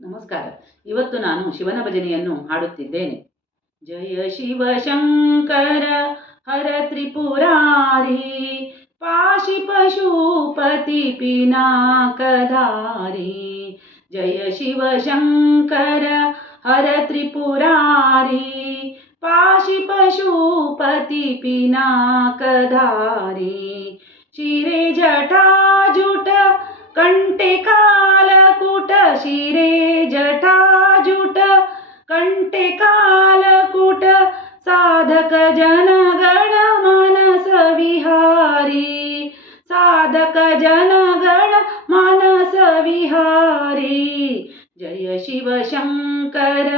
ನಮಸ್ಕಾರ. ಇವತ್ತು ನಾನು ಶಿವನ ಭಜನೆಯನ್ನು ಹಾಡುತ್ತಿದ್ದೇನೆ. ಜಯ ಶಿವ ಶಂಕರ ಹರ ತ್ರಿಪುರಾರಿ, ಪಾಶಿ ಪಶುಪತಿ ಪಿನಾಕಧಾರಿ. ಜಯ ಶಿವ ಶಂಕರ ಹರ ತ್ರಿಪುರಾರಿ, ಪಾಶಿ ಪಶುಪತಿ ಪಿನಾಕಧಾರಿ. ಶಿರೆ ಜಟಾಜುಟ ಕಂಠೆ ಕಾಲಕುಟ, ಶಿರೆ ಜಟಾಜುಟ ಕಂಠೆ ಕಾಲಕುಟ, ಸಾಧಕ ಜನಗಣ ಮನಸ ವಿಹಾರಿ. ಸಾಧಕ ಜನಗಣ ಮನಸ ವಿಹಾರಿ. ಜಯ ಶಿವ ಶಂಕರ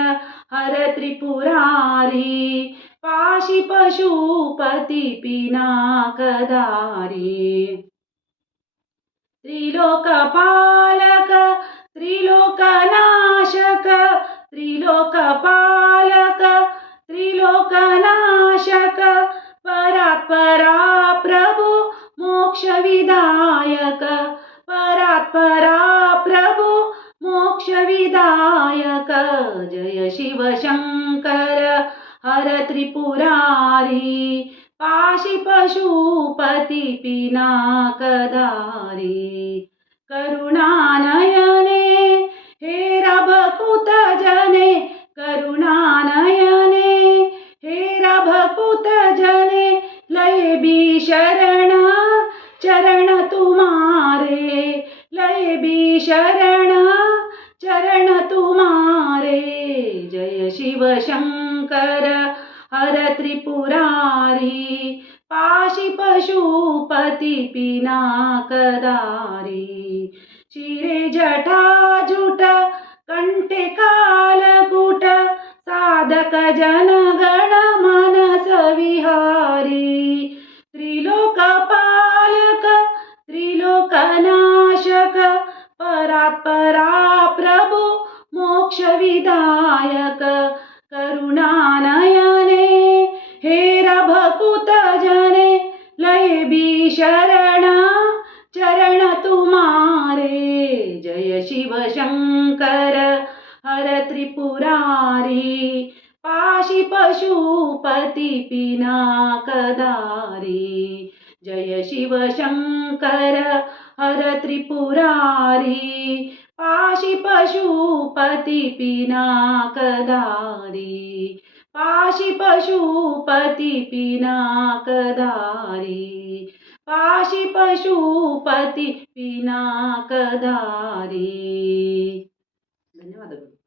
ಹರ ತ್ರಿಪುರಾರಿ, ಪಾಶಿ ಪಶುಪತಿ ಪಿನಾಕಧಾರಿ. ತ್ರಿಲೋಕಪಾಲಕ ತ್ರಿಲೋಕನಾಶಕ, ತ್ರಿಲೋಕಪಾಲಕ ತ್ರಿಲೋಕನಾಶಕ, ಪರಾತ್ಪರಾ ಪ್ರಭು ಮೋಕ್ಷ ವಿದಾಯಕ. ಪರಾತ್ಪರಾ ಪ್ರಭು ಮೋಕ್ಷ ವಿದಾಯಕ. ಜಯ ಶಿವ ಶಂಕರ ಹರ ತ್ರಿಪುರಾರಿ, ಪಾಶಿ ಪಶುಪತಿ ಪಿನಾಕಧಾರಿ. ಕರುಣಾನಯನೆ ಹೇ ರಭಕುತ ಜನೆ, ಕರುಣಾನಯನೆ ಹೇ ರಭಕುತ ಜನೆ, ಲಯ ಬಿ ಶರಣ ಚರಣ ತುಮಾರೆ. ಲಯ ಬಿ ಶರಣ ಚರಣ ತುಮಾರೆ. ಜಯ ಶಿವ ಶಂಕರ ಹರ ತ್ರಿಪುರಾರಿ, ಪಾಶಿ ಪಶುಪತಿ ಪಿನಾಕಧಾರಿ. ಶಿರೆ ಜಟಾಜುಟ ಕಂಠೆ ಕಾಲಕುಟ, ಸಾಧಕ ಜನಗಣ ಮನಸ ವಿಹಾರಿ. ತ್ರಿಲೋಕಪಾಲಕ ತ್ರಿಲೋಕನಾಶಕ, ಪರಾತ್ಪರಾ ಪ್ರಭು ಮೋಕ್ಷ ವಿದಾಯಕ. ಕರುಣಾನಯನೆ ಹೇ ರಭಕುತ ಜನೆ, ಲಯ ಬಿ ಶರಣ ಚರಣ ತುಮಾರೆ. ಜಯ ಶಿವ ಶಂಕರ ಹರ ತ್ರಿಪುರಾರಿ, ಪಾಶಿ ಪಶುಪತಿ ಪಿನಾಕಧಾರಿ. ಜಯ ಶಿವ ಶಂಕರ ಹರ ತ್ರಿಪುರಾರಿ, ಪಾಶಿ ಪಶುಪತಿ ಪಿನಾಕಧಾರಿ. ಪಾಶಿ ಪಶುಪತಿ ಪಿನಾಕಧಾರಿ. ಪಾಶಿ ಪಶುಪತಿ ಪಿನಾಕಧಾರಿ. ಧನ್ಯವಾದಗಳು.